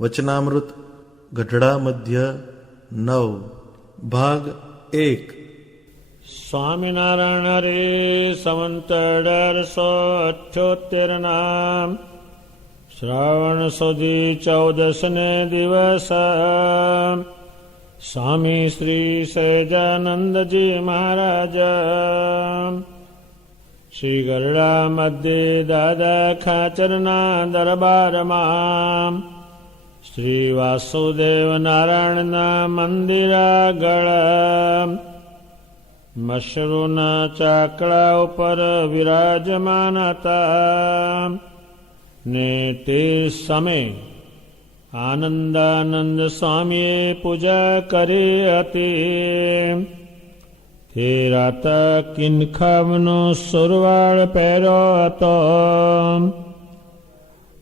વચનામૃત ગઢડા મધ્ય 9 ભાગ 1. સ્વામિનારાયણ હરે સંવંત 1878 શ્રાવણ સુધી 14 ને દિવસ સ્વામી શ્રી સહજાનંદજી મહારાજ શ્રી ગરડા મધ્ય દાદા ખાચરના દરબારમાં શ્રી વાસુદેવ નારાયણના મંદિર આગળ મશરૂના ચાકડા ઉપર વિરાજમાન હતા ને તે સમય આનંદાનંદ સ્વામીએ પૂજા કરી હતી. તે રાત કિનખાબનો સુરવાળ પહેર્યો હતો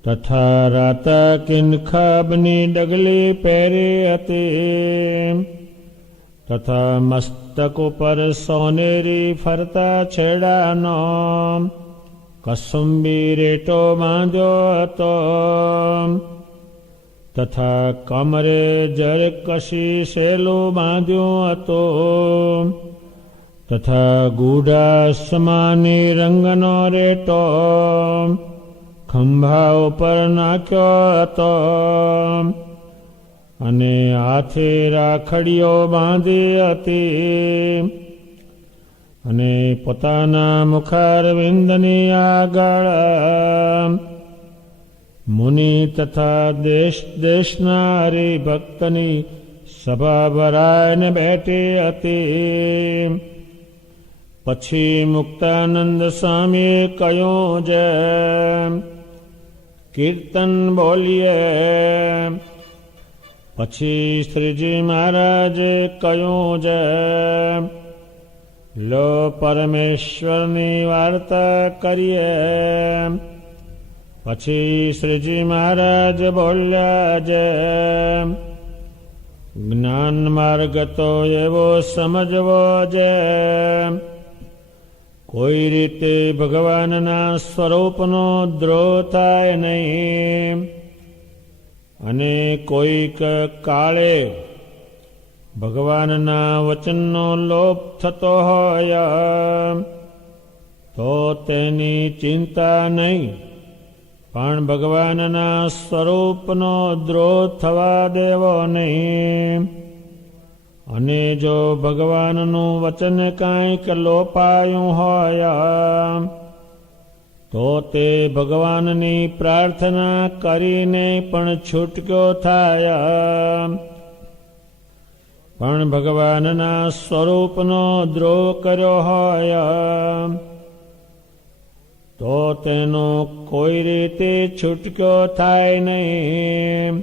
તથા રાતા કિનખાબની ડગલી પહેરી હતી તથા મસ્તક ઉપર સોનેરી ફરતા છેડાનો કસુંબી રેટો બાંધ્યો હતો તથા કમરે જરકશી શેલું બાંધ્યું હતું તથા ગૂઢાસમાની રંગનો રેટો ખંભા ઉપર નાખ્યો હતો અને હાથે રાખડીઓ બાંધી હતી અને પોતાના મુખારવિંદની આગળ મુનિ તથા દેશ દેશના હરિભક્તની સભા ભરાઈને બેઠી હતી. પછી મુક્તાનંદ સ્વામીએ કહ્યું છે, કીર્તન બોલીએ. પછી શ્રીજી મહારાજે કહ્યું છે, લો પરમેશ્વરની વાર્તા કરીએ. પછી શ્રીજી મહારાજ બોલ્યા છે, જ્ઞાન માર્ગ તો એવો સમજવો છે કોઈ રીતે ભગવાનના સ્વરૂપનો દ્રોહ થાય નહીં અને કોઈક કાળે ભગવાનના વચનનો લોપ થતો હોય તો તેની ચિંતા નહીં, પણ ભગવાનના સ્વરૂપનો દ્રોહ થવા દેવો નહીં. અને જો ભગવાનનું વચન કાંઈક લોપાયું હોય તો તે ભગવાનની પ્રાર્થના કરીને પણ છૂટક્યો થાય, પણ ભગવાનના સ્વરૂપનો દ્રોહ કર્યો હોય તો તેનો કોઈ રીતે છૂટક્યો થાય નહીં.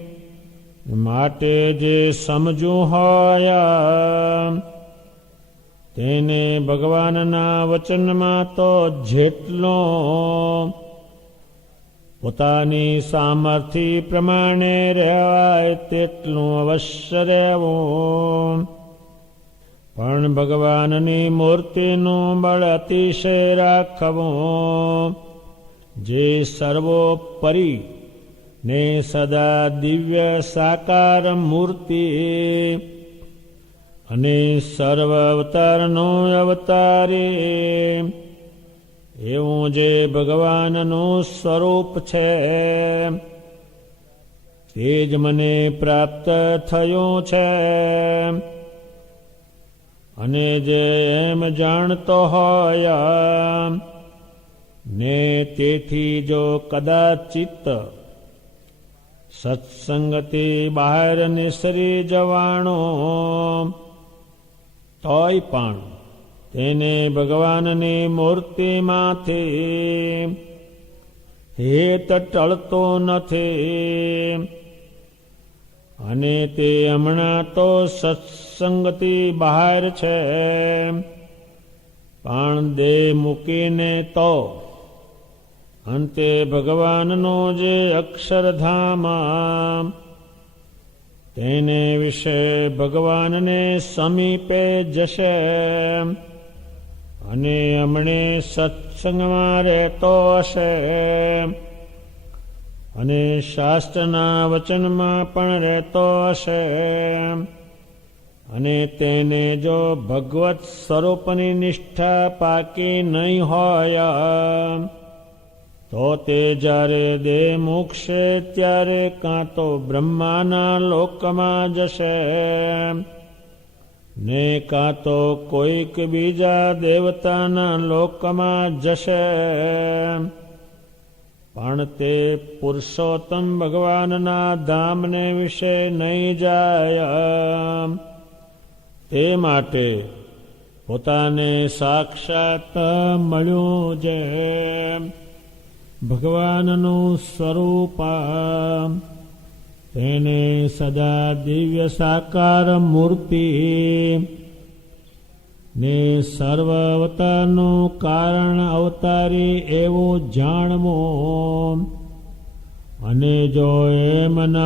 માટે જે સમજવું હોય તેને ભગવાનના વચનમાં તો જેટલો પોતાની સામર્થ્ય પ્રમાણે રહેવાય તેટલું અવશ્ય રહેવું, પણ ભગવાનની મૂર્તિનું બળ અતિશય રાખવું, જે સર્વોપરી ને સદા દિવ્ય સાકાર મૂર્તિ અને સર્વ અવતારનો અવતારી એવું જે ભગવાનનું સ્વરૂપ છે તે જ મને પ્રાપ્ત થયું છે. અને જે એમ જાણતો હોય ને તેથી જો કદાચિત સત્સંગથી બહાર નિસરી જવાનો તોય પણ તેને ભગવાનની મૂર્તિમાંથી હેત ટળતો નથી. અને તે હમણાં તો સત્સંગથી બહાર છે, પણ દેહ મૂકીને તો અંતે ભગવાનનું જે અક્ષરધામ તેને વિશે ભગવાનને સમીપે જશે અને હમણે સત્સંગમાં રહેતો હશે અને શાસ્ત્રના વચનમાં પણ રહેતો હશે અને તેને જો ભગવત સ્વરૂપની નિષ્ઠા પાકી નહીં હોય તો તે જ્યારે દેહ મૂકશે ત્યારે કાં તો બ્રહ્માના લોકમાં જશે ને કાં તો કોઈક બીજા દેવતાના લોકમાં જશે, પણ તે પુરુષોત્તમ ભગવાનના ધામને વિશે નહીં જાય. તે માટે પોતાને સાક્ષાત મળ્યું જે ભગવાનનું સ્વરૂપ તેને સદા દિવ્ય સાકાર મૂર્તિ ને સર્વ અવતારનું કારણ અવતારી એવું જાણવું. અને જો એમ ન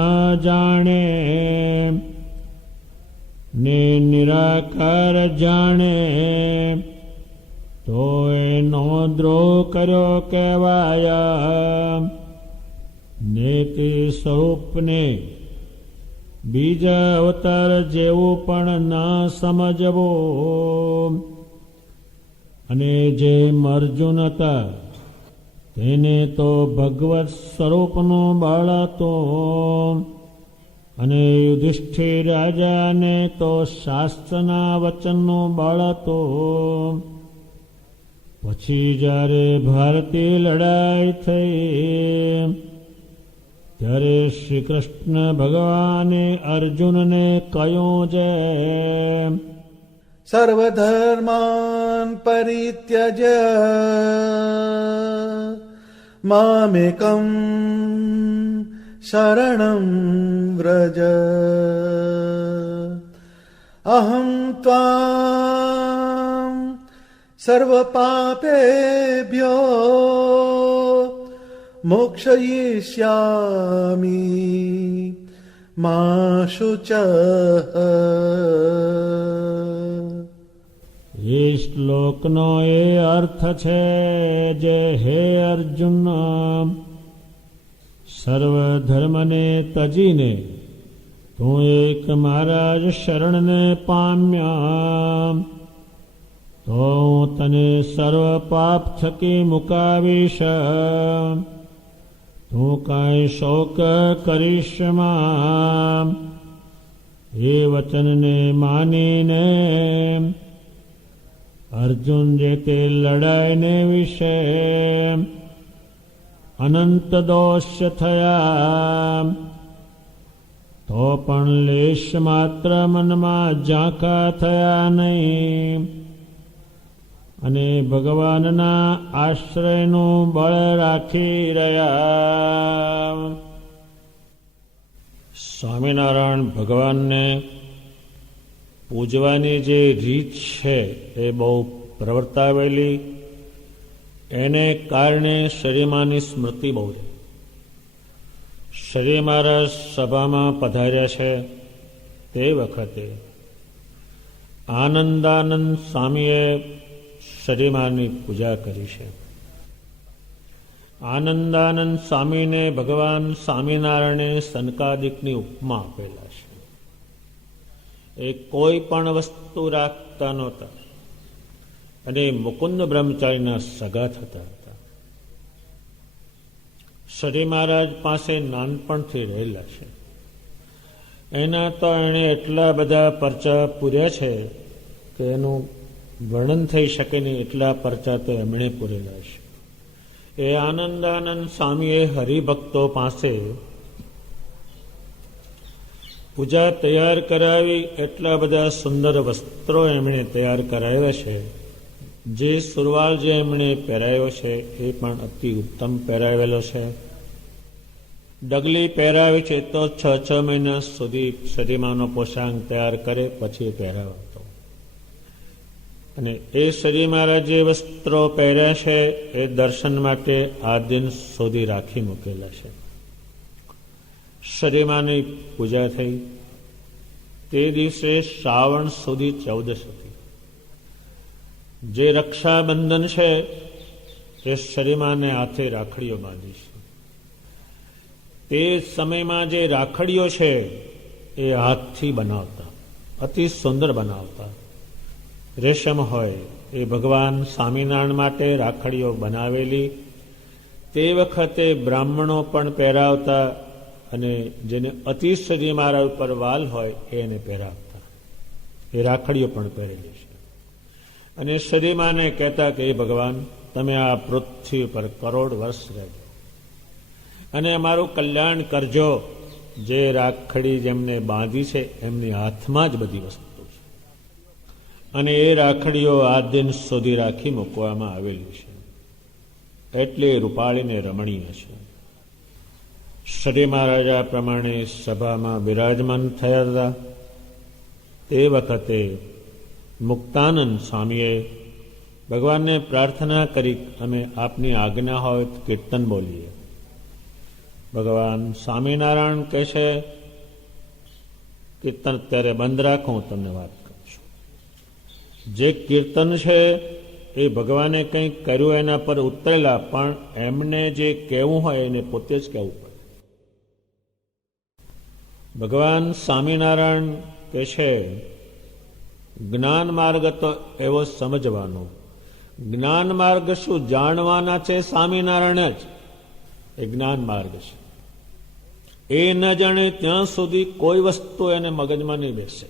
જાણે ને નિરાકાર જાણે તો એનો દ્રોહ કર્યો કહેવાય. ને તે સ્વરૂપને બીજા અવતાર જેવું પણ ના સમજવું. અને જે અર્જુન હતા તેને તો ભગવત સ્વરૂપનું બળ હતું અને યુધિષ્ઠિર રાજાને તો શાસ્ત્રના વચનનું બળ હતું. પછી જ્યારે ભારતીય લડાઈ થઈ ત્યારે શ્રી કૃષ્ણ ભગવાને અર્જુનને કહ્યું છે સર્વધર્માન પરિત્યજ્ય મામેકં શરણં વ્રજ અહં ત્વાં સર્વપાપેભ્યો મોક્ષયિષ્યામિ મા શુચઃ. એ શ્લોકનો એ અર્થ છે જે હે અર્જુન સર્વધર્મને તજીને તું એક મારા જ શરણને પામ્યા તો હું તને સર્વ પાપ થકી મુકાવીશ. તું કાંઈ શોક કરીશ માં. એ વચનને માનીને અર્જુન જે તે લડાઈને વિશે અનંત દોષ થયા તો પણ લેશ માત્ર મનમાં ઝાંખા થયા નહીં અને ભગવાનના આશ્રયનું બળ રાખી રહ્યા. સ્વામિનારાયણ ભગવાનને પૂજવાની જે રીત છે એ બહુ પ્રવર્તાવેલી, એને કારણે શરીમાની સ્મૃતિ બહુ રહી. શરી મહારાજ સભામાં પધાર્યા છે તે વખતે આનંદાનંદ સ્વામીએ શરીમાની પૂજા કરી છે. આનંદાનંદ સ્વામીને ભગવાન સ્વામિનારાયણે સનકાદિકની ઉપમા આપેલા છે. એ કોઈ પણ વસ્તુ રાખતા નહોતા અને મુકુંદ બ્રહ્મચારીના સગા થતા હતા. શરી મહારાજ પાસે નાનપણથી રહેલા છે. એના તો એણે એટલા બધા પરચા પૂર્યા છે કે એનું વર્ણન થઈ શકે નહીં, એટલા પરચા તો એમણે પૂરેલા છે. એ આનંદાનંદ સ્વામીએ હરિભક્તો પાસે પૂજા તૈયાર કરાવી. એટલા બધા સુંદર વસ્ત્રો એમણે તૈયાર કરાવ્યા છે. જે સુરવાલ જે એમણે પહેરાવ્યો છે એ પણ અતિ ઉત્તમ પહેરાવેલો છે. ડગલી પહેરાવી છે તો 6 મહિના સુધી શરીમાનો પોશાક તૈયાર કરે પછી પહેરાવતો. અને એ શરી મહારાજ જે વસ્ત્રો પહેર્યા છે એ દર્શન માટે આ દિન સુધી રાખી મૂકેલા છે. શરીમાની પૂજા થઈ તે દિવસે શ્રાવણ સુધી 14 હતી. જે રક્ષાબંધન છે એ શરીમાને હાથે રાખડીઓ બાંધી છે. તે સમયમાં જે રાખડીઓ છે એ હાથથી બનાવતા, અતિ સુંદર બનાવતા. રેશમ હોય એ ભગવાન સ્વામિનારાયણ માટે રાખડીઓ બનાવેલી. તે વખતે બ્રાહ્મણો પણ પહેરાવતા અને જેને અતિશય મારા ઉપર વાલ હોય એને પહેરાવતા. એ રાખડીઓ પણ પહેરેલી છે. અને સદીમાને કહેતા કે એ ભગવાન તમે આ પૃથ્વી પર કરોડ વર્ષ રહેજો અને અમારું કલ્યાણ કરજો. જે રાખડી જેમને બાંધી છે એમની હાથમાં જ બધી વસ્તુ છે અને એ રાખડીઓ આ દિન સુધી રાખી મૂકવામાં આવેલી છે. એટલે રૂપાળીને રમણીય છે. શ્રી મહારાજા પ્રમાણે સભામાં બિરાજમાન થયા હતા. તે વખતે મુક્તાનંદ સ્વામીએ ભગવાનને પ્રાર્થના કરી, અમે આપની આજ્ઞા હોય તો કીર્તન બોલીએ. ભગવાન સ્વામિનારાયણ કહે છે કીર્તન અત્યારે બંધ રાખો, હું તમને વાત કરું છું. જે કીર્તન છે એ ભગવાને કંઈક કર્યું એના પર ઉતરેલા, પણ એમને જે કહેવું હોય એને પોતે જ કહેવું પડે. ભગવાન સ્વામિનારાયણ કહે છે જ્ઞાન માર્ગ તો એવો સમજવાનો. જ્ઞાન માર્ગ શું જાણવાના છે? સ્વામિનારાયણ જ એ જ્ઞાન માર્ગ છે. એ ન જાણે ત્યાં સુધી કોઈ વસ્તુ એને મગજમાં નહીં બેસે.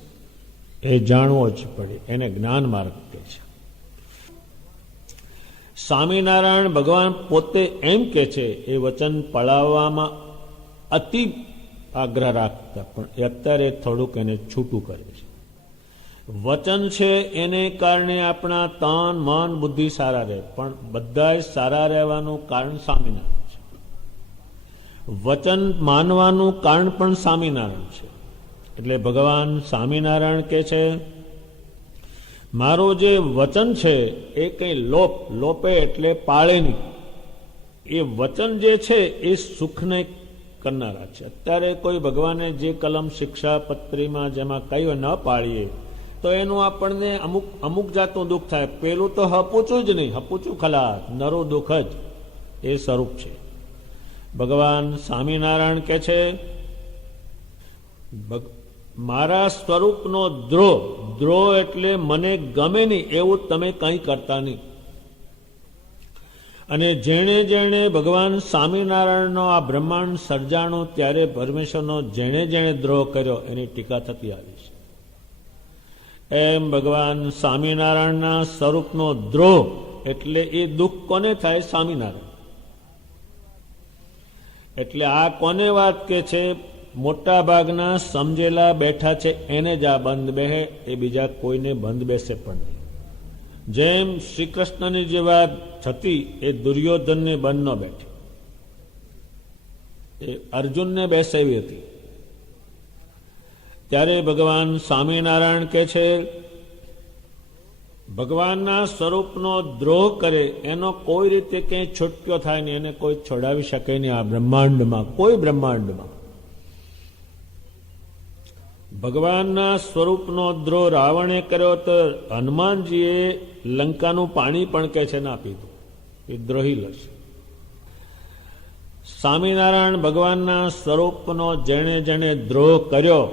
એ જાણવો જ પડે. એને જ્ઞાન માર્ગ કહે છે. સ્વામિનારાયણ ભગવાન પોતે એમ કે છે એ વચન પળાવવામાં અતિ આગ્રહ રાખતા, પણ અત્યારે થોડુંક એને છૂટું કરે છે. વચન છે એને કારણે આપણા તન મન બુદ્ધિ સારા રહે, પણ બધા સારા રહેવાનું કારણ સ્વામિનારાયણ છે. વચન માનવાનું કારણ પણ સ્વામિનારાયણ છે. એટલે ભગવાન સ્વામિનારાયણ કે છે મારું જે વચન છે એ કંઈ લોપે એટલે પાળે નહીં. એ વચન જે છે એ સુખને કરનારા છે. અત્યારે કોઈ ભગવાને જે કલમ શિક્ષાપત્રીમાં જેમાં કહ્યું ન પાળીએ તો એનું આપણને અમુક જાતનું દુઃખ થાય. પેલું તો હપૂચું જ નહીં, હપૂચું ખલાસ, નરું દુઃખ જ એ સ્વરૂપ છે. ભગવાન સ્વામિનારાયણ કે છે મારા સ્વરૂપનો દ્રોહ એટલે મને ગમે નહીં એવું તમે કંઈ કરતા નહીં. અને જેણે જેણે ભગવાન સ્વામિનારાયણનો આ બ્રહ્માંડ સર્જાણો ત્યારે પરમેશ્વરનો જેણે જેણે દ્રોહ કર્યો એની ટીકા થતી આવી છે. એમ ભગવાન સ્વામિનારાયણના સ્વરૂપનો દ્રોહ એટલે એ દુઃખ કોને થાય? સ્વામિનારાયણ. એટલે આ કોને વાત કે છે? મોટા ભાગના સમજેલા બેઠા છે એને જ આ બંધ બેહે, એ બીજા કોઈને બંધ બેસે પણ નહીં. જેમ શ્રી કૃષ્ણની જે વાત થતી એ દુર્યોધનને બંધ ન બેઠી, એ અર્જુનને બેસાવી હતી. ત્યારે ભગવાન સ્વામિનારાયણ કે છે ભગવાનના સ્વરૂપનો દ્રોહ કરે એનો કોઈ રીતે ક્યાંય છૂટક્યો થાય નહીં, એને કોઈ છોડાવી શકે નહીં. આ બ્રહ્માંડમાં કોઈ બ્રહ્માંડમાં ભગવાનના સ્વરૂપનો દ્રોહ રાવણે કર્યો તો હનુમાનજીએ લંકાનું પાણી પણ કે છે ના પીધું. એ દ્રોહી લશે. સ્વામિનારાયણ ભગવાનના સ્વરૂપનો જેણે જેણે દ્રોહ કર્યો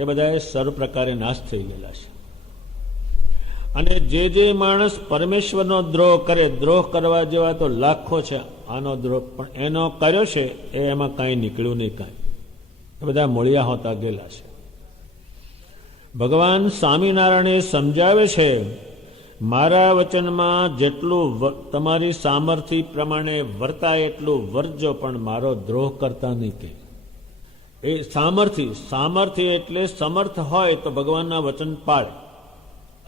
એ બધા સર્વ પ્રકારે નાશ થઈ ગયેલા છે. અને જે માણસ પરમેશ્વરનો દ્રોહ કરે, દ્રોહ કરવા જેવા તો લાખો છે. આનો દ્રોહ પણ એનો કર્યો છે એ એમાં કાંઈ નીકળ્યું નહીં. કાંઈ એ બધા મોળિયા હોતા ગયેલા છે. ભગવાન સ્વામિનારાયણે સમજાવે છે મારા વચનમાં જેટલું તમારી સામર્થ્ય પ્રમાણે વર્તાય એટલું વર્જો, પણ મારો દ્રોહ કરતા નહીં. કે એ સામર્થ્ય એટલે સમર્થ હોય તો ભગવાનના વચન પાળે,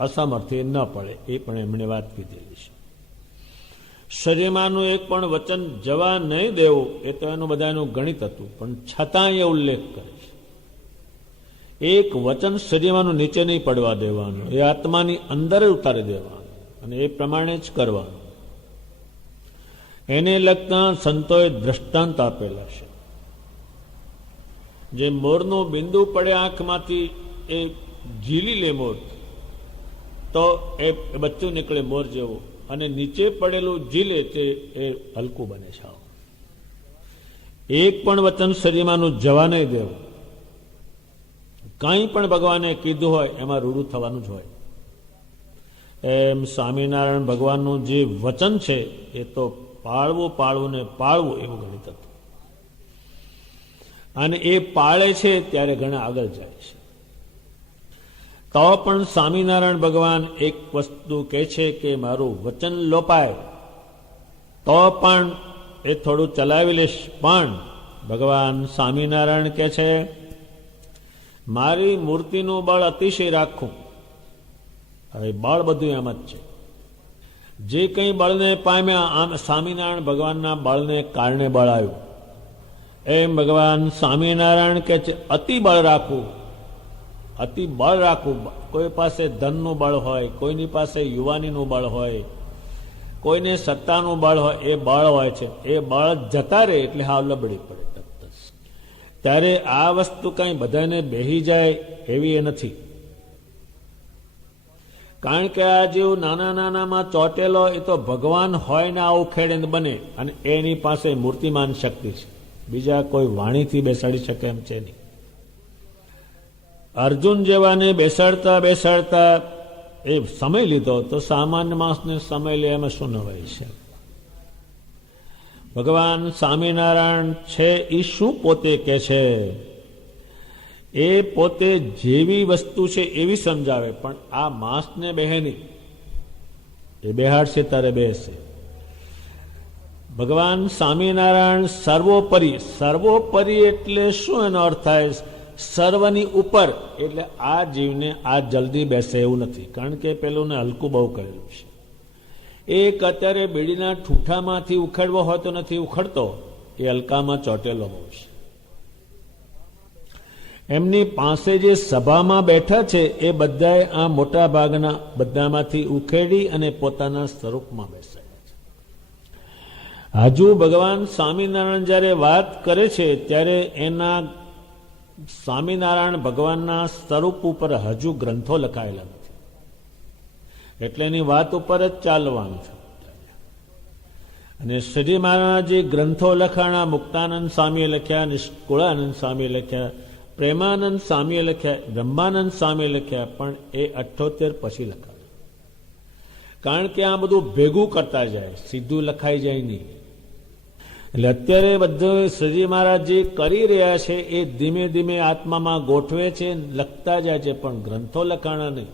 અસમર્થ્ય ન પડે. એ પણ એમણે વાત કીધેલી છે. શરીરમાંનું એક પણ વચન જવા નહીં દેવું એ તો એનું બધાનું ગણિત હતું, પણ છતાં એ ઉલ્લેખ કરે છે એક વચન શરીરમાંનું નીચે નહીં પડવા દેવાનું, એ આત્માની અંદર ઉતારી દેવાનું અને એ પ્રમાણે જ કરવાનું. એને લગતા સંતોએ દ્રષ્ટાંત આપેલા છે. જે મોરનું બિંદુ પડે આંખમાંથી એ ઝીલી લે મોર તો એ બચ્ચું નીકળે મોર જેવું, અને નીચે પડેલું ઝીલે તે એ હલકું બને છે. એક પણ વચન શરીરમાંનું જવા નહીં દેવું. કંઈ પણ ભગવાને કીધું હોય એમાં રૂડું થવાનું જ હોય. એમ સ્વામિનારાયણ ભગવાનનું જે વચન છે એ તો પાળવું પાળવું ને પાળવું એવું ગણિત હતું. અને એ પાળે છે ત્યારે ઘણા આગળ જાય છે. તો પણ સ્વામિનારાયણ ભગવાન એક વસ્તુ કહે છે કે મારું વચન લોપાય તો પણ એ થોડું ચલાવી લઈશ, પણ ભગવાન સ્વામિનારાયણ કહે છે મારી મૂર્તિનું બળ અતિશય રાખું. હવે બળ બધું એમ જ છે. જે કંઈ બળને પામ્યા આમ સ્વામિનારાયણ ભગવાનના બળને કારણે બળ આવ્યું. એમ ભગવાન સ્વામિનારાયણ કહે છે અતિ બળ રાખવું, અતિ બળ રાખવું. કોઈ પાસે ધનનું બળ હોય, કોઈની પાસે યુવાનીનું બળ હોય, કોઈને સત્તાનું બળ હોય, એ બળ હોય છે. એ બળ જતા રહે એટલે હાવ લબડી પડે. ત્યારે આ વસ્તુ કંઈ બધાને બેહી જાય એવી એ નથી. કારણ કે આ જેવું નાના નાનામાં ચોટેલો એ તો ભગવાન હોય ને આવું ખેડે બને, અને એની પાસે મૂર્તિમાન શક્તિ છે. બીજા કોઈ વાણીથી બેસાડી શકે એમ છે નહીં. અર્જુન જેવાને બેસાડતા બેસાડતા એ સમય લીધો તો સામાન્ય માણસને સમય લે એમાં શું નવાય છે. ભગવાન સ્વામિનારાયણ છે એ શું પોતે કે છે? એ પોતે જેવી વસ્તુ છે એવી સમજાવે, પણ આ માણસને બેહે નહીં. એ બેહાડશે ત્યારે બેસે. ભગવાન સ્વામિનારાયણ સર્વોપરી. સર્વોપરી એટલે શું એનો અર્થ થાય? સર્વની ઉપર. એટલે આ જીવને આ જલ્દી બેસે એવું નથી. કારણ કે પેલું ને હલકું બહુ કરેલું છે. એક અત્યારે બીડીના ઠૂઠામાંથી ઉખેડવો હોય તો નથી ઉખડતો, એ હલકામાં ચોટેલો બહુ છે. એમની પાસે જે સભામાં બેઠા છે એ બધાએ આ મોટા ભાગના બધામાંથી ઉખેડી અને પોતાના સ્વરૂપમાં બેસાડ્યા છે. હજુ ભગવાન સ્વામિનારાયણ જ્યારે વાત કરે છે ત્યારે એના સ્વામિનારાયણ ભગવાનના સ્વરૂપ ઉપર હજુ ગ્રંથો લખાયેલા નથી. એટલે એની વાત ઉપર જ ચાલવાનું છે. અને શ્રીજી મહારાજ જે ગ્રંથો લખાણા, મુક્તાનંદ સ્વામીએ લખ્યા, નિષ્કુળાનંદ સ્વામીએ લખ્યા, પ્રેમાનંદ સ્વામીએ લખ્યા, બ્રહ્માનંદ સ્વામીએ લખ્યા, પણ એ 78 પછી લખાયા. કારણ કે આ બધું ભેગું કરતા જાય, સીધું લખાઈ જાય નહીં. એટલે અત્યારે બધું શ્રીજી મહારાજ જે કરી રહ્યા છે એ ધીમે ધીમે આત્મામાં ગોઠવે છે, લખતા જાય છે, પણ ગ્રંથો લખાણા નહીં.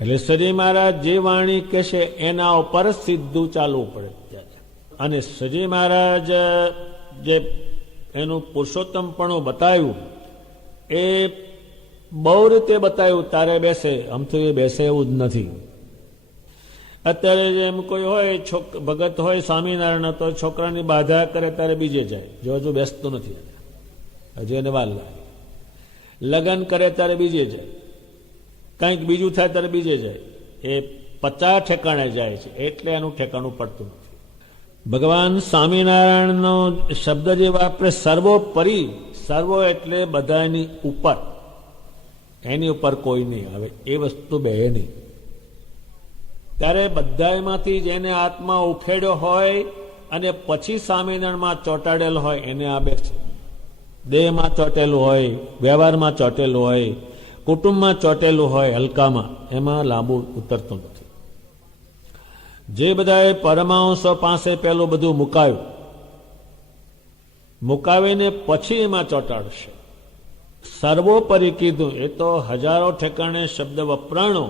એટલે શ્રીજી મહારાજ જે વાણી કહેશે એના ઉપર સીધું ચાલવું પડે ત્યારે. અને શ્રીજી મહારાજ જે એનું પુરુષોત્તમપણું બતાવ્યું એ બહુ રીતે બતાવ્યું તારે બેસે. આમ તો એ બેસે એવું જ નથી. અત્યારે જેમ કોઈ હોય ભગત હોય સ્વામિનારાયણ, તો છોકરાની બાધા કરે ત્યારે બીજે જાય. જો હજુ બેસતો નથી, હજુ એને વાર લાગે. લગ્ન કરે ત્યારે બીજે જાય, કંઈક બીજું થાય ત્યારે બીજે જાય. એ 50 ઠેકાણે જાય છે, એટલે એનું ઠેકાણું પડતું નથી. ભગવાન સ્વામિનારાયણનો શબ્દ જે વાપરે સર્વોપરી. સર્વો એટલે બધાની ઉપર, એની ઉપર કોઈ નહીં આવે. એ વસ્તુ બે નહીં. ત્યારે બધામાંથી જેને આત્મા ઉખેડ્યો હોય અને પછી સ્વામિનારાયણમાં ચોંટાડેલો હોય એને આ બેસે. દેહમાં ચોંટેલું હોય, વ્યવહારમાં ચોંટેલું હોય, કુટુંબમાં ચોંટેલું હોય, હલકામાં, એમાં લાંબુ ઉતરતું નથી. જે બધાએ પરમાંશો પાસે પેલું બધું મુકાવીને પછી એમાં ચોંટાડશે. સર્વોપરી કીધું એ તો હજારો ઠેકાણે શબ્દ વપરાણો,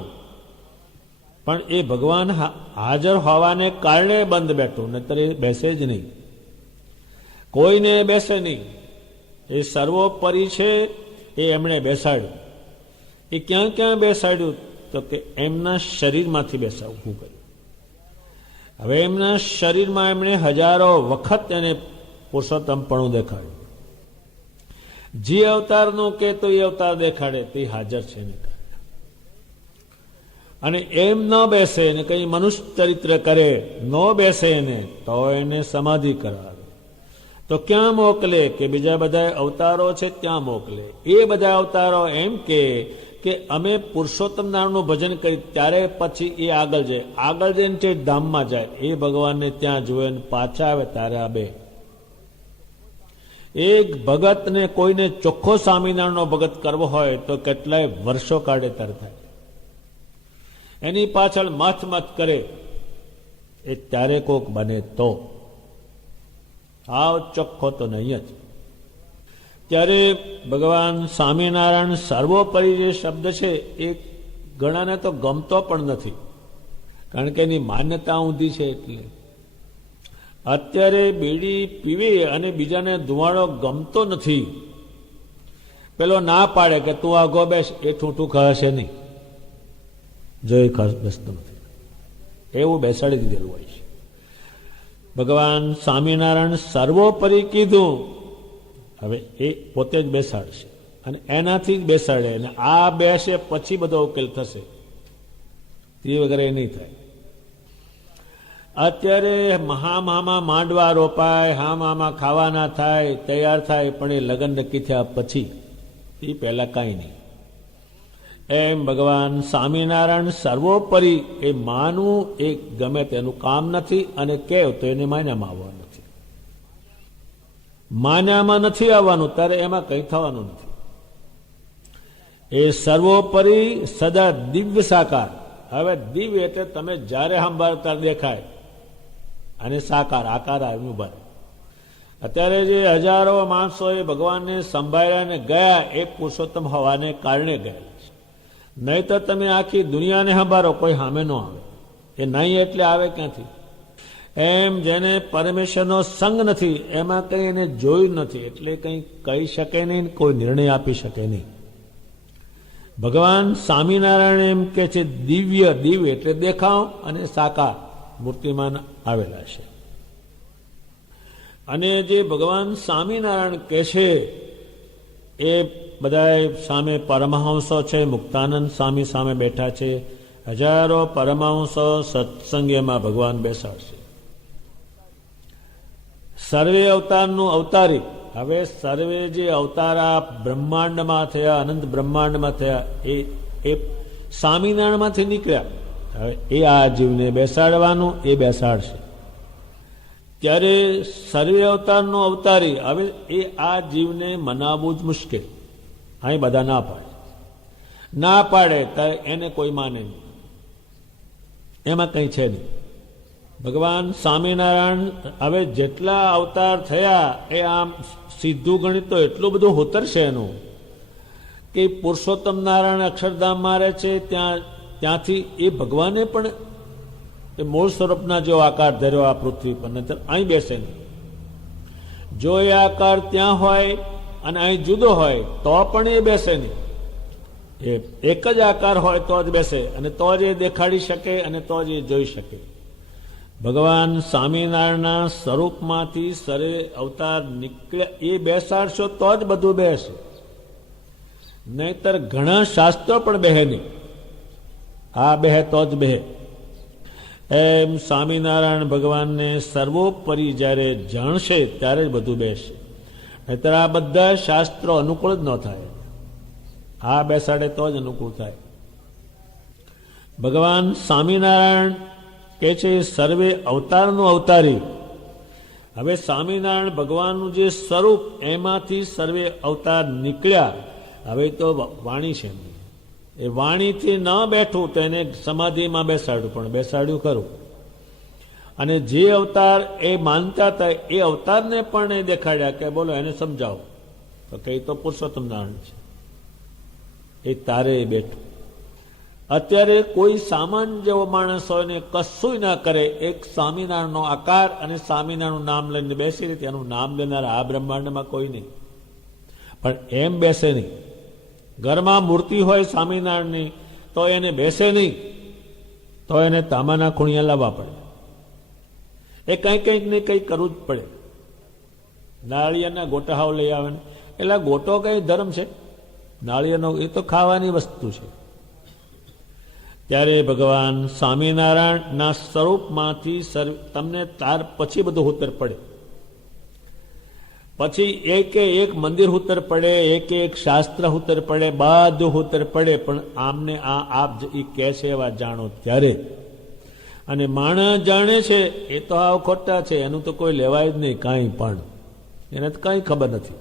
પણ એ ભગવાન હાજર હોવાને કારણે બંધ બેઠું, નહીતર એ બેસે જ નહીં. કોઈને બેસે નહીં. એ સર્વોપરી છે, એ એમણે બેસાડ્યું. એ ક્યાં ક્યાં બેસાડ્યું? તો કે એમના શરીરમાંથી બેસાડવું કર્યું. હવે એમના શરીરમાં એમણે હજારો વખત એને પુરુષોત્તમપણું દેખાડ્યું. જે અવતારનું કે તો એ અવતાર દેખાડે તે હાજર છે ને. અને એમ ન બેસે ને કંઈ મનુષ્ય ચરિત્ર કરે, ન બેસે એને, તો એને સમાધિ કરાવે. તો ક્યાં મોકલે? કે બીજા બધા અવતારો છે ત્યાં મોકલે. એ બધા અવતારો એમ કે અમે પુરુષોત્તમ નારાયણનું ભજન કરી, ત્યારે પછી એ આગળ જાય. આગળ જઈને તે ધામમાં જાય, એ ભગવાનને ત્યાં જોવે ને પાછા આવે ત્યારે આ બે. એક ભગતને કોઈને ચોખ્ખો સ્વામિનારાયણનો ભગત કરવો હોય તો કેટલાય વર્ષો કાઢે તર થાય. એની પાછળ મથ કરે એ ત્યારે કોક બને તો, આવ ચોખ્ખો તો નહીં જ. ત્યારે ભગવાન સ્વામિનારાયણ સર્વોપરી જે શબ્દ છે એ ઘણાને તો ગમતો પણ નથી, કારણ કે એની માન્યતા ઊંધી છે. એટલે અત્યારે બીડી પીવી અને બીજાને ધુવાડો ગમતો નથી. પેલો ના પાડે કે તું આગો બેસ, એ ઠૂઠું ખસે નહીં, જો એ બેસતો નથી, એવું બેસાડી દીધેલું હોય છે. ભગવાન સ્વામિનારાયણ સર્વોપરી કીધું, હવે એ પોતે જ બેસાડશે અને એનાથી જ બેસાડે, અને આ બેસે પછી બધો ઉકેલ થશે, તે વગર એ નહીં થાય. અત્યારે મહામામાં માંડવા રોપાય, હામામાં ખાવાના થાય, તૈયાર થાય, પણ એ લગ્ન નક્કી થયા પછી, એ પહેલા કાંઈ નહીં. એમ ભગવાન સ્વામિનારાયણ સર્વોપરી એ માનવું એ ગમે તેનું કામ નથી, અને કેવ તો એને માન્યામાં આવવાનું નથી. માન્યામાં નથી આવવાનું ત્યારે એમાં કંઈ થવાનું નથી. એ સર્વોપરી સદા દિવ્ય સાકાર. હવે દિવ્ય એટલે તમે જ્યારે સાંભળતા દેખાય, અને સાકાર આકાર આવી ઉભા. અત્યારે જે હજારો માણસો એ ભગવાનને સંભાળ્યા ને ગયા, એ પુરુષોત્તમ હોવાને કારણે ગયા છે. નહીં તો તમે આખી દુનિયાને સંભાળો, કોઈ સામે ન આવે. એ નહીં એટલે આવે ક્યાંથી? એમ જેને પરમેશ્વરનો સંગ નથી, એમાં કંઈ એને જોયું નથી, એટલે કંઈ કહી શકે નહીં, કોઈ નિર્ણય આપી શકે નહીં. ભગવાન સ્વામિનારાયણ એમ કે છે દિવ્ય. દિવ્ય એટલે દેખાવ અને સાકાર મૂર્તિમાન આવેલા છે. અને જે ભગવાન સ્વામિનારાયણ કે છે એ બધા સામે પરમહંસો છે, મુક્તાનંદ સ્વામી સામે બેઠા છે, હજારો પરમહંસો સત્સંગમાં ભગવાન બેસાડશે. સર્વે અવતારનું અવતારી. હવે સર્વે જે અવતારા બ્રહ્માંડમાં થયા, અનંત બ્રહ્માંડમાં થયા, એ સ્વામિનારાયણમાંથી નીકળ્યા. હવે એ આ જીવને બેસાડવાનું, એ બેસાડશે. ત્યારે સર્વે અવતારનો અવતારી. હવે એ આ જીવને મનાવવું જ મુશ્કેલ. અહીં બધા ના પાડે, ના પાડે ત્યારે એને કોઈ માને નહીં, એમાં કંઈ છે નહીં. ભગવાન સ્વામિનારાયણ હવે જેટલા અવતાર થયા એ આમ સીધું ગણિત તો એટલું બધું ઉતરશે એનું, કે પુરુષોત્તમ નારાયણ અક્ષરધામમાં રહે છે, ત્યાંથી એ ભગવાને પણ એ મૂળ સ્વરૂપના જો આકાર ધર્યો આ પૃથ્વી પર, નહીતર અહીં બેસે નહીં. જો એ આકાર ત્યાં હોય અને અહીં જુદો હોય તો પણ એ બેસે નહીં. એ એક જ આકાર હોય તો જ બેસે, અને તો જ એ દેખાડી શકે, અને તો જ એ જોઈ શકે. ભગવાન સ્વામિનારાયણના સ્વરૂપમાંથી સરે અવતાર નીકળ્યા, એ બેસાડશો તો જ બધું બેસે, નહીતર ઘણા શાસ્ત્રો પણ બેહે નહીં. આ બેહે તો જ બેહે. એમ સ્વામિનારાયણ ભગવાનને સર્વોપરી જ્યારે જાણશે ત્યારે જ બધું બેસશે, નહીતર આ બધા શાસ્ત્રો અનુકૂળ જ ન થાય. આ બેસાડે તો જ અનુકૂળ થાય. ભગવાન સ્વામિનારાયણ કે છે સર્વે અવતારનું અવતારી. હવે સ્વામિનારાયણ ભગવાનનું જે સ્વરૂપ, એમાંથી સર્વે અવતાર નીકળ્યા. હવે તો વાણી છે, એ વાણીથી ન બેઠું તો એને સમાધિમાં બેસાડ્યું, પણ બેસાડ્યું ખરું. અને જે અવતાર એ માનતા હતા એ અવતારને પણ એ દેખાડ્યા કે બોલો એને સમજાવો, તો કઈ તો પુરુષોત્તમ નારાયણ છે, એ તારે બેઠું. અત્યારે કોઈ સામાન્ય જેવો માણસ હોય ને કશું ના કરે, એક સ્વામિનારાયણનો આકાર અને સ્વામિનારાયણનું નામ લઈને બેસી રહે, એનું નામ લેનાર આ બ્રહ્માંડમાં કોઈ નહીં. પણ એમ બેસે નહીં. ઘરમાં મૂર્તિ હોય સ્વામિનારાયણની તો એને બેસે નહીં, તો એને તાંબાના ખૂણિયા લાવવા પડે. એ કંઈક ને કંઈક કરવું જ પડે. નાળિયેરના ગોટા હાવ લઈ આવે ને, એટલે ગોટો કઈ ધર્મ છે? નાળિયેરનો એ તો ખાવાની વસ્તુ છે. ત્યારે ભગવાન સ્વામિનારાયણના સ્વરૂપમાંથી તમને ત્યાર પછી બધું ઉત્તર પડે. પછી એક મંદિર ઉત્તર પડે, એક શાસ્ત્ર ઉત્તર પડે, બધું ઉત્તર પડે. પણ આમને આ આપ એ કહે છે એવા જાણો ત્યારે. અને માણસ જાણે છે એ તો આવ ખોટા છે, એનું તો કોઈ લેવાય જ નહીં કાંઈ પણ. એને તો કંઈ ખબર નથી.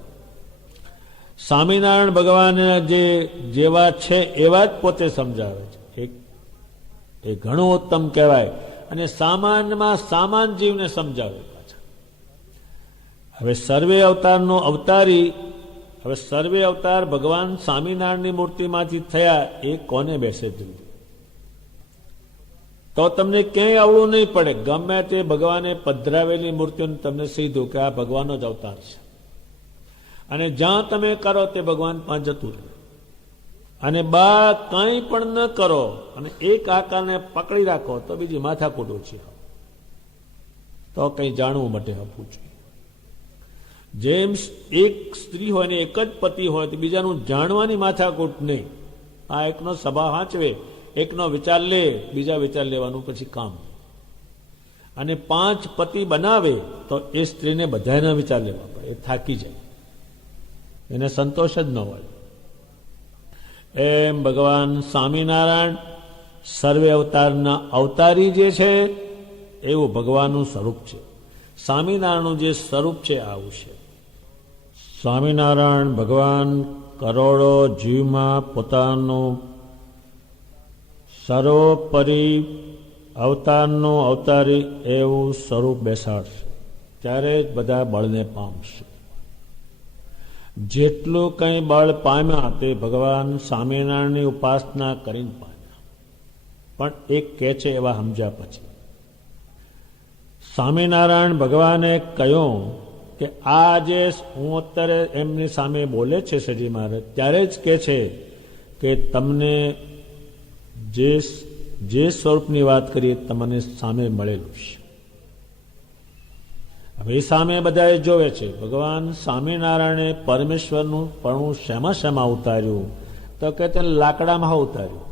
સ્વામિનારાયણ ભગવાન જેવા છે એવા જ પોતે સમજાવે છે. એ ઘણું ઉત્તમ કહેવાય. અને સામાનમાં સામાન જીવને સમજાવે પાછા. હવે સર્વે અવતારનો અવતારી, હવે સર્વે અવતાર ભગવાન સ્વામિનારાયણની મૂર્તિમાંથી થયા, એ કોને બેસે જલ્દી? તો તમને ક્યાંય આવડું નહીં પડે. ગમે તે ભગવાને પધરાવેલી મૂર્તિઓને તમને સીધું કે આ ભગવાનનો જ અવતાર છે. અને જ્યાં તમે કરો તે ભગવાન પાસે જતું રહે. અને કંઈ પણ ન કરો અને એક આકારને પકડી રાખો તો બીજી માથાકૂટ ઓછી. તો કંઈ જાણવું માટે આપવું જોઈએ. જેમ એક સ્ત્રી હોય ને એક જ પતિ હોય તો બીજાનું જાણવાની માથાકૂટ નહીં. આ એકનો સભા વાંચવે, એકનો વિચાર લે, બીજા વિચાર લેવાનું પછી કામ. અને 5 પતિ બનાવે તો એ સ્ત્રીને બધાના વિચાર લેવા પડે. એ થાકી જાય, એને સંતોષ જ ન હોય. એમ ભગવાન સ્વામિનારાયણ સર્વે અવતારના અવતારી જે છે એવું ભગવાનનું સ્વરૂપ છે. સ્વામિનારાયણનું જે સ્વરૂપ છે આવું છે. સ્વામિનારાયણ ભગવાન કરોડો જીવમાં પોતાનું સર્વોપરી અવતારનું અવતારી એવું સ્વરૂપ બેસાડશે, ત્યારે જ બધા બળને પામશે. જેટલું કંઈ બળ પામ્યા તે ભગવાન સ્વામિનારાયણની ઉપાસના કરીને પામ્યા. પણ એક કહે છે એવા સમજ્યા પછી સ્વામિનારાયણ ભગવાને કહ્યું કે આ જે હું અત્યારે એમની સામે બોલે છે શ્રીજી મહારાજ, ત્યારે જ કહે છે કે તમને જે સ્વરૂપની વાત કરીએ તમને સામે મળેલું છે. હવે એ સામે બધા જોવે છે. ભગવાન સ્વામિનારાયણે પરમેશ્વરનું પણ શેમાં ઉતાર્યું? તો કે તે લાકડામાં ઉતાર્યું.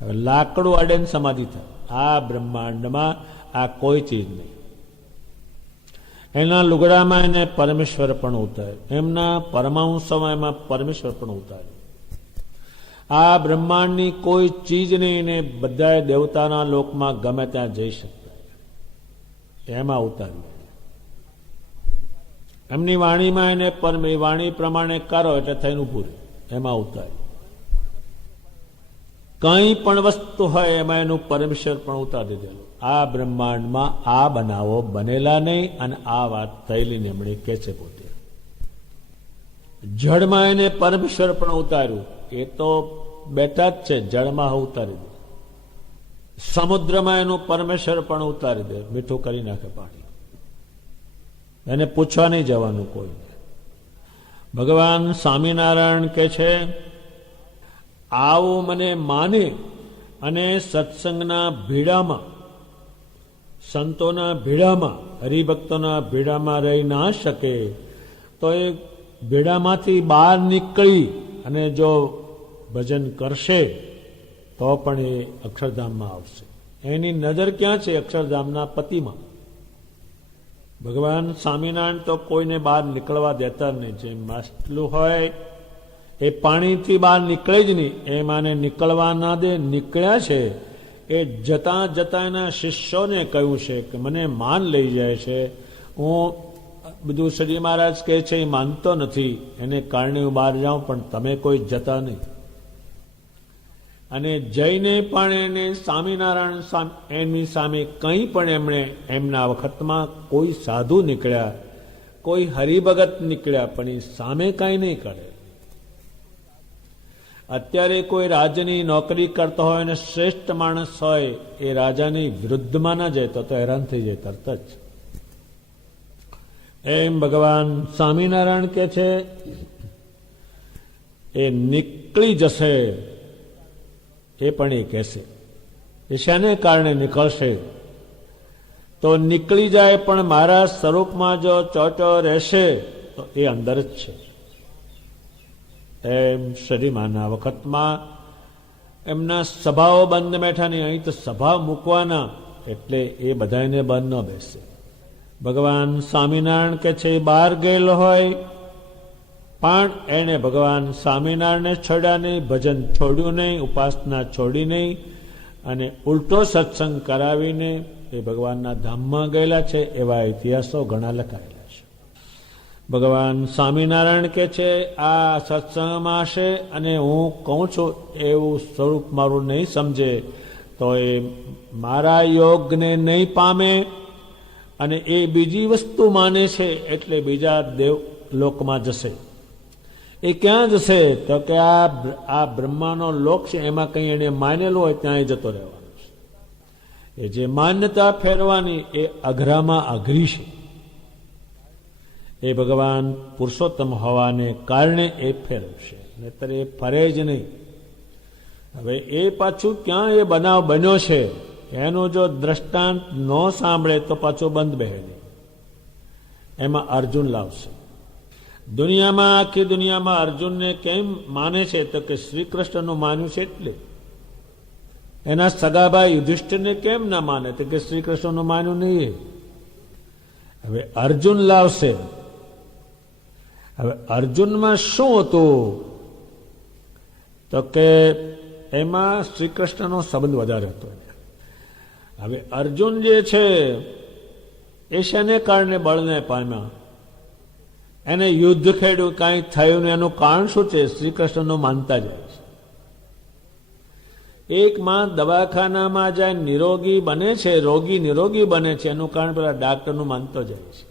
હવે લાકડું અડેન સમાધિ થાય. આ બ્રહ્માંડમાં આ કોઈ ચીજ નહીં. એના લુગડામાં એને પરમેશ્વર પણ ઉતાર્યું, એમના પરમાંશુમાં એમાં પરમેશ્વર પણ ઉતાર્યું. આ બ્રહ્માંડની કોઈ ચીજ નહીં ને બધા દેવતાના લોકમાં ગમે ત્યાં જઈ શકતા, એમાં ઉતાર્યું. એમની વાણીમાં એને વાણી પ્રમાણે કરો એટલે થઈને ઉભું રહે, એમાં ઉતાર્યું. કંઈ પણ વસ્તુ હોય એમાં એનું પરમેશ્વર પણ ઉતારી દીધેલું. આ બ્રહ્માંડમાં આ બનાવો બનેલા નહીં અને આ વાત થયેલી એમણે કે છે પોતે. જળમાં એને પરમેશ્વર પણ ઉતાર્યું, એ તો બેઠા જ છે, જળમાં ઉતારી દે. સમુદ્રમાં એનું પરમેશ્વર પણ ઉતારી દે, મીઠું કરી નાખે પાણી, એને પૂછવા નહીં જવાનું કોઈ. ભગવાન સ્વામિનારાયણ કે છે આવું મને માને અને સત્સંગના ભીડામાં, સંતોના ભીડામાં, હરિભક્તોના ભીડામાં રહી ના શકે તો એ ભીડામાંથી બહાર નીકળી અને જો ભજન કરશે તો પણ એ અક્ષરધામમાં આવશે. એની નજર ક્યાં છે? અક્ષરધામના પતિમાં. ભગવાન સ્વામિનારાયણ તો કોઈને બહાર નીકળવા દેતા નહીં. જેમ માછલું હોય એ પાણીથી બહાર નીકળે જ નહીં, એમ આને નીકળવા ના દે. નીકળ્યા છે એ જતા જતા એના શિષ્યોને કહ્યું છે કે મને માન લઈ જાય છે, હું બધું શ્રીજી મહારાજ કહે છે એ માનતો નથી, એને કારણે હું બહાર જાઉં, પણ તમે કોઈ જતા નહીં. અને જઈને પણ એને સ્વામિનારાયણ એમની સામે કંઈ પણ એમણે એમના વખતમાં કોઈ સાધુ નીકળ્યા, કોઈ હરિભગત નીકળ્યા, પણ એ સામે કાંઈ નહીં કરે. અત્યારે કોઈ રાજ્યની નોકરી કરતો હોય અને શ્રેષ્ઠ માણસ હોય, એ રાજાની વિરુદ્ધમાં ના જાય તો હેરાન થઈ જાય તરત જ. એમ ભગવાન સ્વામિનારાયણ કે છે એ નીકળી જશે, એ પણ એ કહેશે. એ શાને કારણે નીકળશે? તો નીકળી જાય પણ મારા સ્વરૂપમાં જો ચોચો રહેશે તો એ અંદર જ છે. એમ શ્રીમાના વખતમાં એમના સભાઓ બંધ બેઠા નહીં, અહીં તો સભા મૂકવાના, એટલે એ બધાને બંધ ન બેસે. ભગવાન સ્વામિનારાયણ કે છે એ બહાર ગયેલો હોય પણ એણે ભગવાન સ્વામિનારાયણને છોડ્યા નહીં, ભજન છોડ્યું નહીં, ઉપાસના છોડી નહીં, અને ઉલટો સત્સંગ કરાવીને એ ભગવાનના ધામમાં ગયેલા છે. એવા ઇતિહાસો ઘણા લખાયેલા છે. ભગવાન સ્વામિનારાયણ કે છે આ સત્સંગમાં હશે અને હું કહું છું એવું સ્વરૂપ મારું નહીં સમજે તો એ મારા યોગને નહીં પામે અને એ બીજી વસ્તુ માને છે એટલે બીજા દેવલોકમાં જશે. એ ક્યાં જશે તો કે આ બ્રહ્માનો લોક છે એમાં કંઈ એને માનેલું હોય ત્યાં જતો રહેવાનો છે. એ જે માન્યતા ફેરવાની એ અઘરામાં અઘરી છે. એ ભગવાન પુરુષોત્તમ હોવાને કારણે એ ફેરવશે, નહીતર એ ફરે જ નહીં. હવે એ પાછું ક્યાં એ બનાવ બન્યો છે એનું જો દ્રષ્ટાંત ન સાંભળે તો પાછો બંધ બેહે નહીં. એમાં અર્જુન લાવશે. દુનિયામાં આખી દુનિયામાં અર્જુનને કેમ માને છે તો કે શ્રી કૃષ્ણનું માન્યું છે એટલે. એના સગાભાઈ યુધિષ્ઠિરને કેમ ના માને તો કે શ્રી કૃષ્ણનું માન્યું નહીં. હવે અર્જુન લાવશે. હવે અર્જુનમાં શું હતું તો કે એમાં શ્રી કૃષ્ણનો સંબંધ વધારે હતો. હવે અર્જુન જે છે એ શેને કારણે બળને પામ્યા, એને યુદ્ધ ખેડ્યું, કાંઈ થયું ને એનું કારણ શું છે? શ્રી કૃષ્ણનું માનતા જાય છે. એક માં દવાખાનામાં જાય નિરોગી બને છે, રોગી નિરોગી બને છે, એનું કારણ પેલા ડાક્ટરનું માનતો જાય છે.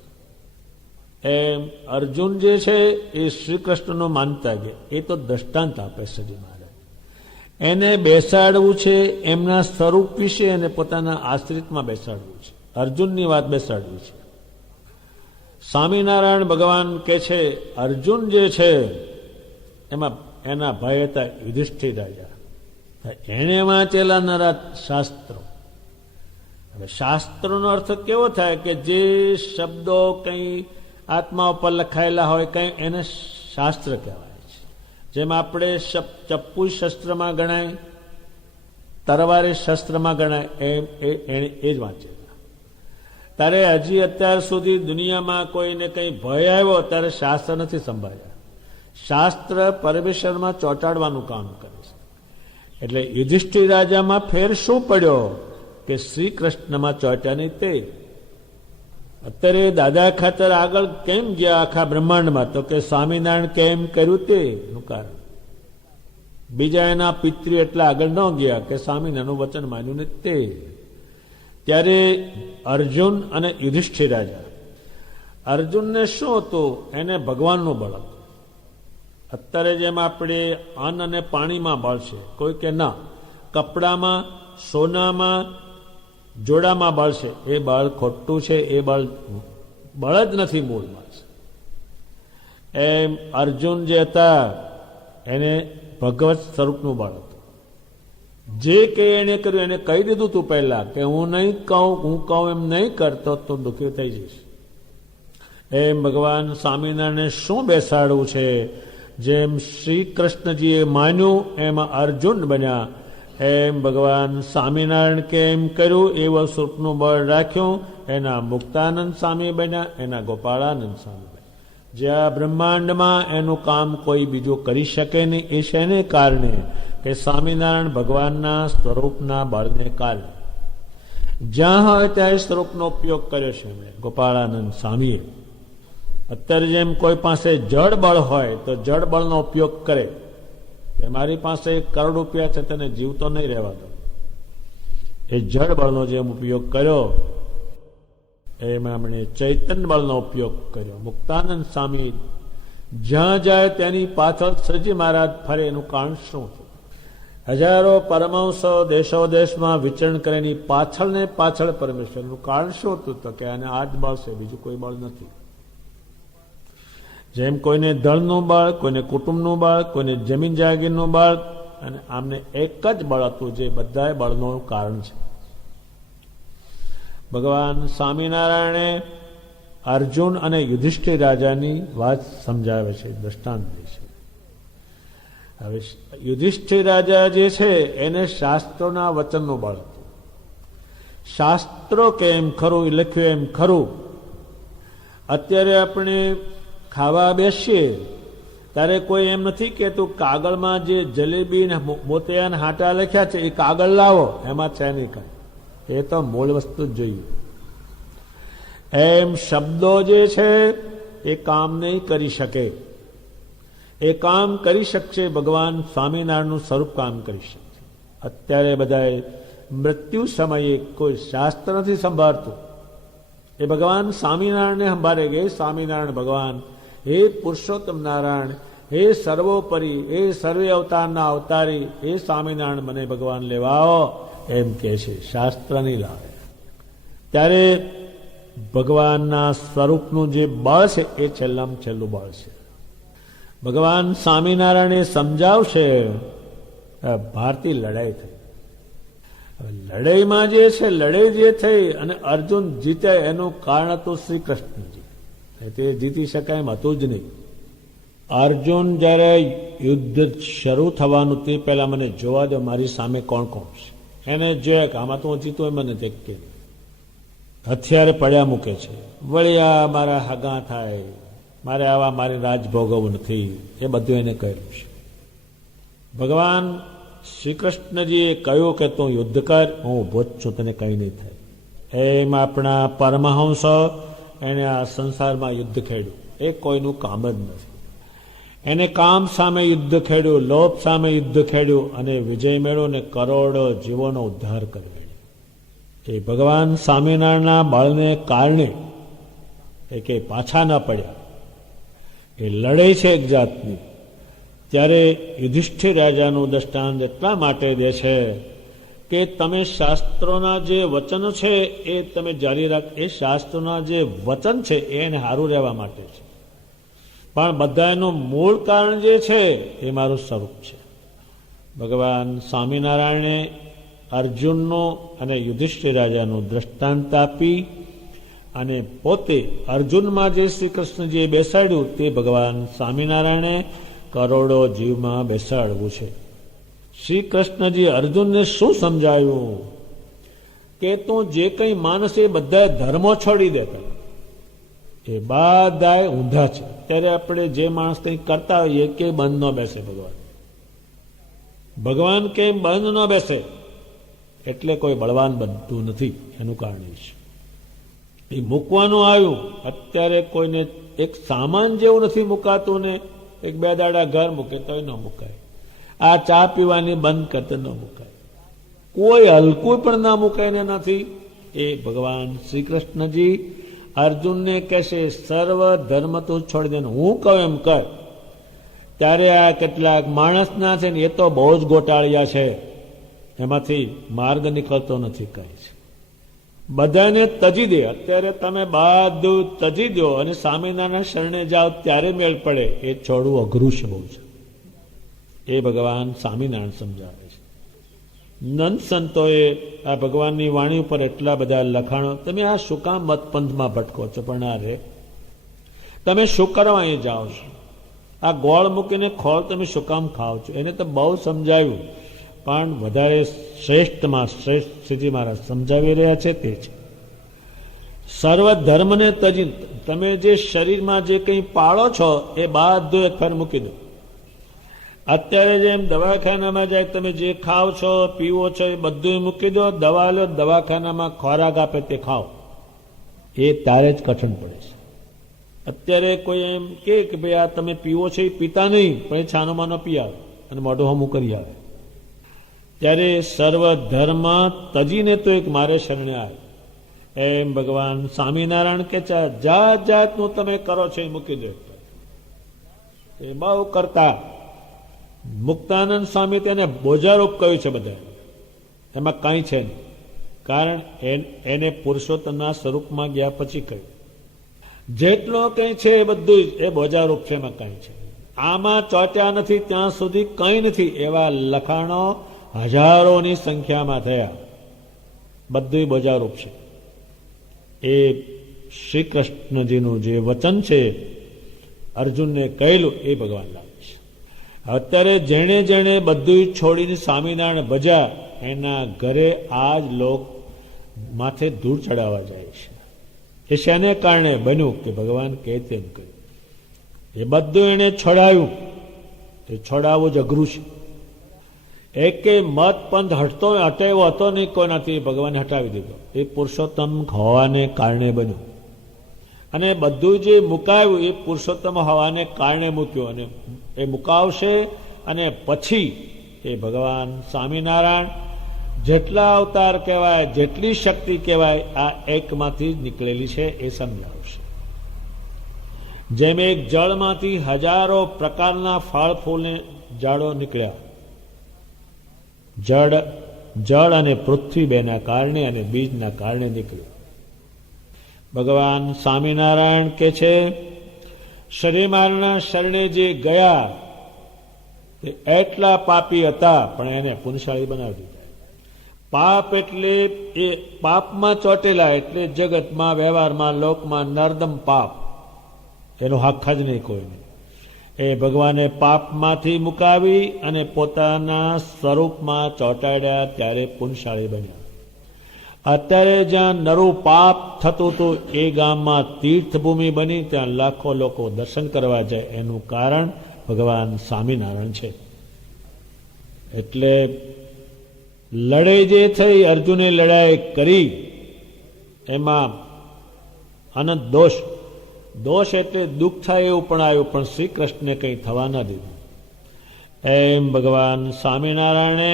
એમ અર્જુન જે છે એ શ્રી કૃષ્ણનું માનતા જાય. એ તો દ્રષ્ટાંત આપે સજી મહારાજ. એને બેસાડવું છે એમના સ્વરૂપ વિશે અને પોતાના આશ્રિતમાં બેસાડવું છે. અર્જુનની વાત બેસાડવી છે. સ્વામિનારાયણ ભગવાન કે છે અર્જુન જે છે એમાં એના ભાઈ હતા યુધિષ્ઠિર રાજા. એણે વાંચેલા નરા શાસ્ત્રો. હવે શાસ્ત્રોનો અર્થ કેવો થાય કે જે શબ્દો કંઈ આત્મા ઉપર લખાયેલા હોય કંઈ એને શાસ્ત્ર કહેવાય છે. જેમ આપણે ચપ્પુ શસ્ત્રમાં ગણાય, તરવારે શસ્ત્રમાં ગણાય, એમ એને એ જ વાંચેલા. ત્યારે હજી અત્યાર સુધી દુનિયામાં કોઈને કંઈ ભય આવ્યો ત્યારે શાસ્ત્ર નથી સંભાળ્યા. શાસ્ત્ર પરમેશ્વરમાં ચોંટાડવાનું કામ કરે છે. એટલે યુધિષ્ઠિર રાજામાં ફેર શું પડ્યો કે શ્રી કૃષ્ણમાં ચોંટ્યા નહીં તે. અત્યારે દાદા ખાતર આગળ કેમ ગયા આખા બ્રહ્માંડમાં તો કે સ્વામિનારાયણ કેમ કર્યું તેનું કારણ. બીજા એના પિતૃ એટલા આગળ ન ગયા કે સ્વામિનારાયણનું વચન માન્યું ને તે. ત્યારે અર્જુન અને યુધિષ્ઠિર રાજા. અર્જુનને શું હતું? એને ભગવાનનું બળ હતું. અત્યારે જેમ આપણે અન્ન અને પાણીમાં બળ છે, કોઈ કે ના કપડામાં, સોનામાં, જોડામાં બળ છે. એ બળ ખોટું છે. એ બળ જ નથી મૂળમાં. એમ અર્જુન જે હતા એને ભગવત સ્વરૂપનું બળ હતું. જે કંઈ એને કર્યું એને કહી દીધું તું પહેલા કે હું નહીં કહું, હું કહું એમ નહીં કરતો તો દુઃખી થઈ જઈશ. એમ ભગવાન સ્વામિનારાયણને શું બેસાડવું છે? જેમ શ્રી કૃષ્ણજીએ માન્યું એમાં અર્જુન બન્યા, એમ ભગવાન સ્વામિનારાયણ કેમ કર્યું એવું સ્વરૂપનું બળ રાખ્યું. એના મુક્તાનંદ સ્વામી બન્યા, એના ગોપાળાનંદ સ્વામી બન્યા. જ્યાં બ્રહ્માંડમાં એનું કામ કોઈ બીજું કરી શકે નહીં. એ શેને કારણે કે સ્વામિનારાયણ ભગવાનના સ્વરૂપના બળને કારણે. જ્યાં હોય ત્યાં સ્વરૂપનો ઉપયોગ કર્યો છે એમણે ગોપાળાનંદ સ્વામીએ. અત્યારે જેમ કોઈ પાસે જળ બળ હોય તો જળ બળનો ઉપયોગ કરે. મારી પાસે 1 કરોડ રૂપિયા છે, તેને જીવતો નહીં રહેવા દો. એ જળ બળનો જેમ ઉપયોગ કર્યો એમાં એમણે ચૈતન્ય બળનો ઉપયોગ કર્યો. મુક્તાનંદ સ્વામી જ્યાં જાય તેની પાછળ શ્રીજી મહારાજ ફરે. એનું કારણ શું છે? હજારો પરમહંસો દેશો દેશમાં વિચરણ કરેની પાછળ ને પાછળ પરમેશ્વરનું કારણ શું હતું? તો કે આને આ જ બળ છે, બીજું કોઈ બળ નથી. જેમ કોઈને દળનું બળ, કોઈને કુટુંબનું બળ, કોઈને જમીન જાગીરનું બળ, અને આમને એક જ બળ હતું જે બધા બળનું કારણ છે. ભગવાન સ્વામિનારાયણે અર્જુન અને યુધિષ્ઠિર રાજાની વાત સમજાવે છે, દ્રષ્ટાંત દે છે. હવે યુધિષ્ઠિર રાજા જે છે એને શાસ્ત્રોના વચનનું બળ હતું. શાસ્ત્રો કે એમ ખરું, એ લખ્યું એમ ખરું. અત્યારે આપણે ખાવા બેસીએ ત્યારે કોઈ એમ નથી કહેતું કાગળમાં જે જલેબી ને મોતિયાના હાટા લખ્યા છે એ કાગળ લાવો, એમાં છે નહીં કાંઈ. એ તો મૂળ વસ્તુ જ જોઈએ. એમ શબ્દો જે છે એ કામ નહીં કરી શકે. એ કામ કરી શકશે ભગવાન સ્વામિનારાયણનું સ્વરૂપ કામ કરી શકશે. અત્યારે બધાએ મૃત્યુ સમયે કોઈ શાસ્ત્ર નથી સંભાળતું, એ ભગવાન સ્વામિનારાયણને સંભાળે કે સ્વામિનારાયણ ભગવાન, હે પુરુષોત્તમ નારાયણ, હે સર્વોપરી, હે સર્વે અવતારના અવતારી, હે સ્વામિનારાયણ મને ભગવાન લેવાઓ એમ કે છે, શાસ્ત્ર નહીં લાવે. ત્યારે ભગવાનના સ્વરૂપનું જે બળ છે એ છેલ્લામાં છેલ્લું બળ છે. ભગવાન સ્વામિનારાયણ એ સમજાવશે. ભારતી લડાઈ થઈ, લડાઈમાં જે છે, લડાઈ જે થઈ અને અર્જુન જીતે એનું કારણ હતું શ્રી કૃષ્ણજી. તે જીતી શકાય એમ હતું જ નહીં. અર્જુન જ્યારે યુદ્ધ શરૂ થવાનું તે પહેલા મને જોવા દો મારી સામે કોણ કોણ છે. એને જોયા કે આમાં તો હું જીતું એ મને દેખકે હથિયાર પડ્યા મૂકે છે, વળ્યા મારા હગા થાય, મારે આવા મારી રાજ ભોગવવું નથી, એ બધું એને કહ્યું છે. ભગવાન શ્રી કૃષ્ણજીએ કહ્યું કે તું યુદ્ધ કર, હું ઊભો જ છું, તને કંઈ નહીં થાય. એમ આપણા પરમહંસ એને આ સંસારમાં યુદ્ધ ખેડ્યું, એ કોઈનું કામ જ નથી. એને કામ સામે યુદ્ધ ખેડ્યું, લોભ સામે યુદ્ધ ખેડ્યું અને વિજય મેળવ્યો અને કરોડો જીવોનો ઉદ્ધાર કર્યો. એ ભગવાન સ્વામિનારાયણના બળને કારણે એ કે પાછા ન પડ્યા. એ લડાઈ છે એક જાતની. ત્યારે યુધિષ્ઠિર રાજાનું દ્રષ્ટાંત એટલા માટે દે છે કે તમે શાસ્ત્રોના જે વચનો છે એ તમે જારી રાખ. એ શાસ્ત્રોના જે વચન છે એને સારું રહેવા માટે છે, પણ બધા એનું મૂળ કારણ જે છે એ મારું સ્વરૂપ છે. ભગવાન સ્વામિનારાયણે અર્જુનનું અને યુધિષ્ઠિર રાજાનું દ્રષ્ટાંત આપી અને પોતે અર્જુનમાં જે શ્રી કૃષ્ણજીએ બેસાડ્યું તે ભગવાન સ્વામિનારાયણે કરોડો જીવમાં બેસાડવું છે. શ્રી કૃષ્ણજી અર્જુનને શું સમજાયું કે તું જે કંઈ માનસ એ બધા ધર્મો છોડી દેતા, એ બધા ઊંધા છે. ત્યારે આપણે જે માણસ કંઈ કરતા હોઈએ કે બંધ ન બેસે. ભગવાન કેમ બંધ ન બેસે? એટલે કોઈ બળવાન બનતું નથી. એનું કારણ એ છે એ મૂકવાનું આવ્યું. અત્યારે કોઈને એક સામાન જેવું નથી મુકાતું ને એક બે દાડા ઘર મૂકે તોય ન મુકાય. આ ચા પીવાની બંધ કરતા ન મુકાય. કોઈ હલકું પણ ના મુકાય ને નથી. એ ભગવાન શ્રી કૃષ્ણજી અર્જુનને કહેશે સર્વ ધર્મ તો છોડી દે, હું કહું એમ કર. ત્યારે આ કેટલાક માણસના છે ને એ તો બહુ જ ગોટાળિયા છે, એમાંથી માર્ગ નીકળતો નથી કહે છે. બધાને તજી દે. અત્યારે તમે બધું તજી દો અને સ્વામિનારાયણ શરણે જાઓ ત્યારે મેળ પડે. એ છોડવું અઘરું છે બહુ છે. એ ભગવાન સ્વામિનારાયણ સમજાવે છે. નંદ સંતોએ આ ભગવાનની વાણી ઉપર એટલા બધા લખાણો. તમે આ શું કામ મતપંથમાં ભટકો છો? પણ આ રે તમે શું કરવા અહીં જાઓ છો? આ ગોળ મૂકીને ખોળ તમે શું કામ ખાઓ છો? એને તો બહુ સમજાવ્યું, પણ વધારે શ્રેષ્ઠમાં શ્રેષ્ઠ સ્થિતિ મારા સમજાવી રહ્યા છે તે છે સર્વ ધર્મને તજી. તમે જે શરીરમાં જે કંઈ પાળો છો એ બધું એક ફેર મૂકી દો. અત્યારે જેમ દવાખાનામાં જાય તમે જે ખાઓ છો પીવો છો એ બધું મૂકી દો. દવા લો, દવાખાનામાં ખોરાક આપે તે ખાઓ. એ તારે જ કઠણ પડે છે. અત્યારે કોઈ એમ કે ભાઈ આ તમે પીવો છો એ પીતા નહીં, પણ એ છાનો માનો પી આવે અને મોઢું હમું કરી આવે. ત્યારે સર્વ ધર્મ તજીને તો એક મારે શરણે આવે. એમ ભગવાન સ્વામિનારાયણ કે જાત જાતનું તમે કરો છો એ મૂકી દો. એ બહુ કરતા. મુક્તાનંદ સ્વામી તેને બોજારૂપ કહ્યું છે બધા, એમાં કાંઈ છે નહીં. કારણ એને પુરુષોત્તમના સ્વરૂપમાં ગયા પછી કહ્યું જેટલો કંઈ છે એ બધું એ બોજારૂપ છે, એમાં કાંઈ છે. આમાં ચોટ્યા નથી ત્યાં સુધી કંઈ નથી. એવા લખાણો હજારોની સંખ્યામાં થયા. બધું બોજારૂપ છે. એ શ્રી કૃષ્ણજીનું જે વચન છે અર્જુનને કહેલું એ ભગવાન લાગે છે. અત્યારે જેણે જેણે બધું છોડીને સ્વામિનારાયણ ભજ્યા એના ઘરે આજ લોક માથે ધૂળ ચડાવવા જાય છે. એ શેને કારણે બન્યું કે ભગવાન કહે તેમ કહ્યું. એ બધું એને છોડાયું. એ છોડાવવું જ અઘરું છે. એક મત પંથ હટેવો હતો નહીં કોઈનાથી, ભગવાને હટાવી દીધો. એ પુરુષોત્તમ હોવાને કારણે બન્યું. અને બધું જે મુકાયું એ પુરુષોત્તમ હવાને કારણે મૂક્યું, અને એ મુકાવશે. અને પછી એ ભગવાન સ્વામિનારાયણ જેટલા અવતાર કહેવાય, જેટલી શક્તિ કહેવાય, આ એકમાંથી જ નીકળેલી છે એ સમજાવશે. જેમ એક જળમાંથી હજારો પ્રકારના ફળ ફૂલને ઝાડો નીકળ્યા, જળ અને પૃથ્વી બેના કારણે અને બીજના કારણે નીકળ્યું. ભગવાન સ્વામિનારાયણ કે છે, શરીમારના શરણે જે ગયા તે એટલા પાપી હતા, પણ એને પુણ્યશાળી બનાવી દીધા. પાપ એટલે એ પાપમાં ચોટેલા, એટલે જગતમાં, વ્યવહારમાં, લોકમાં નર્દમ પાપ, એનો હક જ નહીં કોઈને. એ ભગવાને પાપમાંથી મુકાવી અને પોતાના સ્વરૂપમાં ચોંટાડ્યા, ત્યારે પુણ્યશાળી બન્યા. અત્યારે જ્યાં નરું પાપ થતું હતું એ ગામમાં તીર્થભૂમિ બની, ત્યાં લાખો લોકો દર્શન કરવા જાય. એનું કારણ ભગવાન સ્વામિનારાયણ છે. એટલે લડાઈ જે થઈ, અર્જુને લડાઈ કરી, એમાં અનંત દોષ એટલે દુઃખ થાય એવું પણ આવ્યું, પણ શ્રી કૃષ્ણને કંઈ થવા ન દીધું. એમ ભગવાન સ્વામિનારાયણે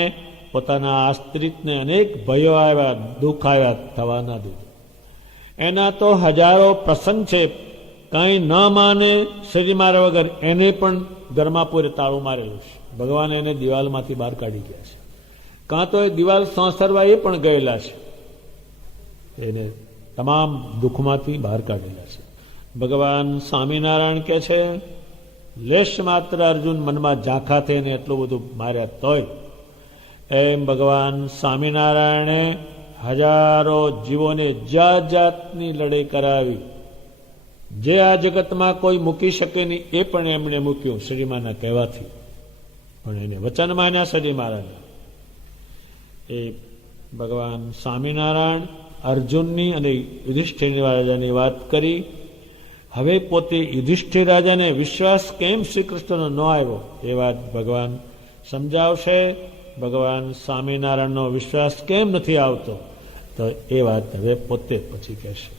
પોતાના આશ્રિતને અનેક ભયો આવ્યા, દુઃખ આવ્યા, થવા ન દીધું. એના તો હજારો પ્રસંગ છે. કંઈ ન માને શ્રી માર્યા વગર એને પણ ઘરમાં પૂરે તાળું મારેલું છે. ભગવાન એને દિવાલમાંથી બહાર કાઢી ગયા છે, કાં તો એ દિવાલ સંસરવા એ પણ ગયેલા છે. એને તમામ દુઃખમાંથી બહાર કાઢેલા છે. ભગવાન સ્વામિનારાયણ કે છે, લેશ માત્ર અર્જુન મનમાં ઝાંખા થઈને એટલું બધું માર્યા તોય. એમ ભગવાન સ્વામિનારાયણે હજારો જીવોને જાત જાતની લડાઈ કરાવી. જે આ જગતમાં કોઈ મૂકી શકે નહીં એ પણ એમણે મૂક્યું શ્રીમાના કહેવાથી, પણ એને વચન માન્યા શ્રી મહારાજ. એ ભગવાન સ્વામિનારાયણ અર્જુનની અને યુધિષ્ઠિર રાજાની વાત કરી. હવે પોતે યુધિષ્ઠિર રાજાને વિશ્વાસ કેમ શ્રી કૃષ્ણનો ન આવ્યો એ વાત ભગવાન સમજાવશે. ભગવાન સ્વામિનારાયણનો વિશ્વાસ કેમ નથી આવતો, તો એ વાત હવે પોતે પછી કહેશે.